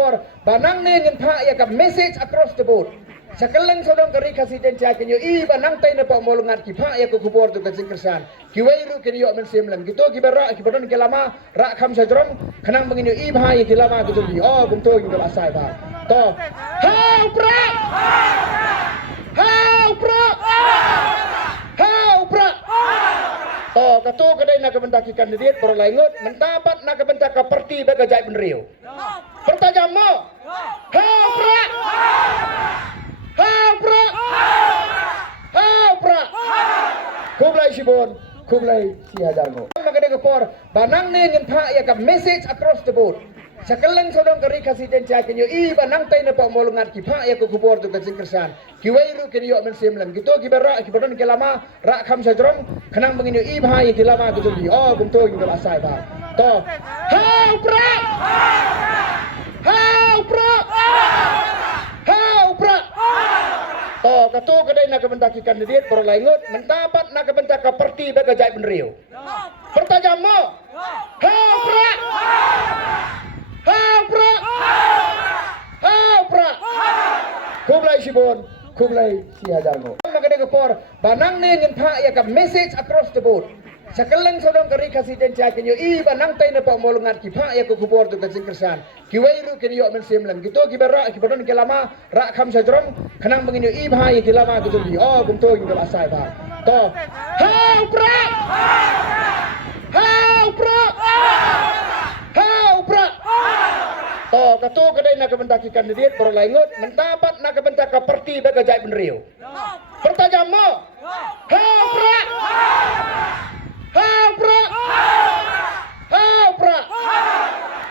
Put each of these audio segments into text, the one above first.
por banang ne ngin pha ya ka message across the board sakalang sodong kari kasiden cha kenyo I banang tay na pa molungat ki pha ya ko kubor to kasing kersan ki wairu kenyo men semlam gitu ki bara ki bodon ke lama ra kham sa jrom khanang bangin I bha ya ki lama ki juli oh bum to ngi asai ba to how pra to kato kadai nak bentaki kandidat por laingot mentapat nak bentaka parti baga jai benriu pertajam mo how pra kublai sibon kublai si hajar mo magade ko por banang ne ngin pha ya ka message across the board sakalang sodong kari kasiden cha kenyo I banang tay na pa molungat ki pha ya ko kubor to kasing kersan ki wairu kenyo men semlam gitu ki bara ki bodon ke lama ra kham sa jrom khanang bangin I bha ya ki lama ki juli oh bum to ngi asai ba to how pra to kato kadai nak bentaki kandidat por laingot mentapat nak bentaka parti baga jai benriu pertajam mo how pra kublai sibon kublai si hajar mo magade ko por banang ne ngin pha ya ka message across the board sakalang sodong kari kasiden cha kenyo I banang tay na pa molungat ki pha ya ko kubor to kasing kersan ki wairu kenyo men semlam gitu ki bara ki bodon ke lama ra kham sa jrom khanang bangin I bha ya ki lama ki juli oh bum to ngi asai ba to how pra to kato kadai nak bentaki kandidat por laingot mentapat nak bentaka parti baga jai benriu pertajam mo how pra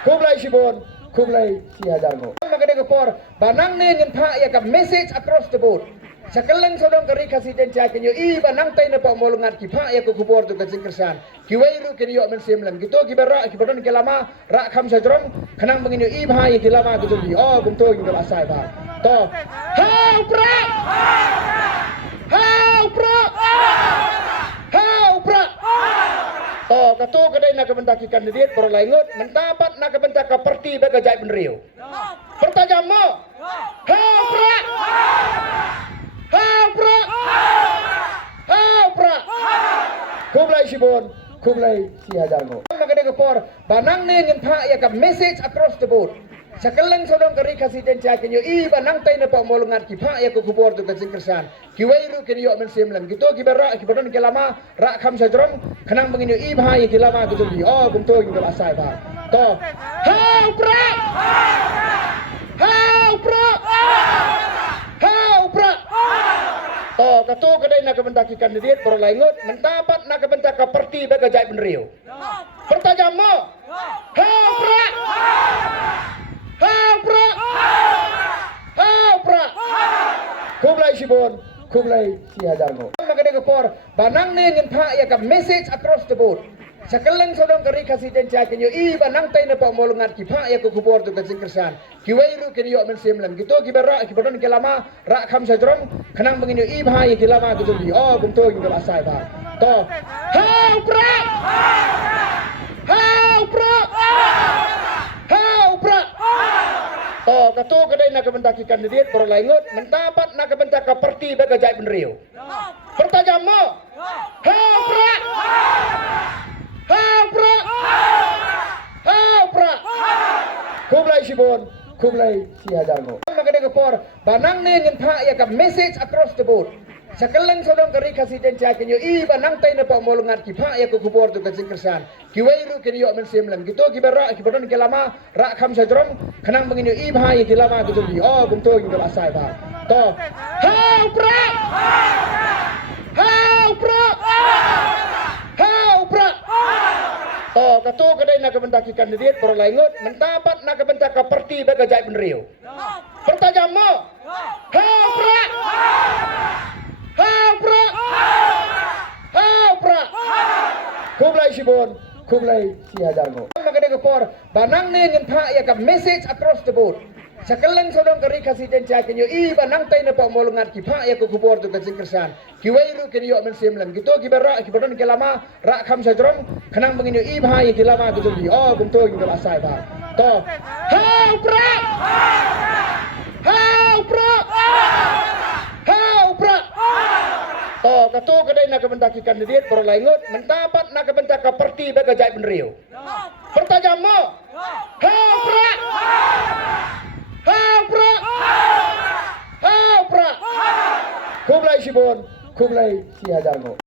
kublai sibon kublai si hajar mo magade ko por banang ne ngin pha ya ka message across the board sakalang sodong kari kasiden cha kenyo I banang tay na pa molungat ki pha ya ko kubor to kasing kersan ki wairu kenyo men semlam gitu ki bara ki bodon ke lama ra kham sa jrom khanang bangin I bha ya ki lama ki juli oh bum to ngi asai ba to how pra to kato kadai nak bentaki kandidat por laingot mentapat nak bentaka parti baga jai benriu pertajam mo how pra kublai sibon kublai si hajar mo magade ko por banang ne ngin pha ya ka message across the board sakalang sodong kari kasiden cha kenyo I banang tay na pa molungat ki pha ya ko kubor to kasing kersan ki wairu kenyo men semlam gitu ki bara ki bodon ke lama ra kham sa jrom khanang bangin I bha ya ki lama ki juli oh bum to ngi asai ba to how pra to kato kadai nak bentaki kandidat por laingot mentapat nak bentaka parti baga jai benriu pertajam mo how pra kublai sibon kublai si hajar mo magade ko por banang ne ngin pha ya ka message across the board sakalang sodong kari kasiden cha kenyo I banang tay na pa molungat ki pha ya ko kubor to kasing kersan ki wairu kenyo men semlam gitu ki bara ki bodon ke lama ra kham sa jrom khanang bangin I bha ya ki lama ki juli oh bum to ngi asai ba to how pra to kato kadai nak bentaki kandidat por laingot mentapat nak bentaka parti baga jai benriu pertajam mo how pra kublai sibon kublai si hajar mo magade ko por banang ne ngin pha ya ka message across the board sakalang sodong kari kasiden cha kenyo I banang tay na pa molungat ki pha ya ko kubor to kasing kersan ki wairu kenyo men semlam gitu ki bara ki bodon ke lama ra kham sa jrom khanang bangin I bha ya ki lama ki juli oh bum to ngi asai ba to how pra to kato kadai nak bentaki kandidat por laingot mentapat nak bentaka parti baga jai benriu pertajam mo how pra kublai sibon kublai si hajar mo magade ko por banang ne ngin pha ya ka message across the board sakalang sodong kari kasiden cha kenyo I banang tay na pa molungat ki pha ya ko kubor to kasing kersan ki wairu kenyo men semlam gitu ki bara ki bodon ke lama ra kham sa jrom khanang bangin I bha ya ki lama ki juli oh bum to ngi asai ba to hau pra to katu kedai nak bentaki kandidat berlaingut mentapat nak bentaka parti bega jai benriu pertanyaan mo hau pra kublai sibon kublai si hajar mo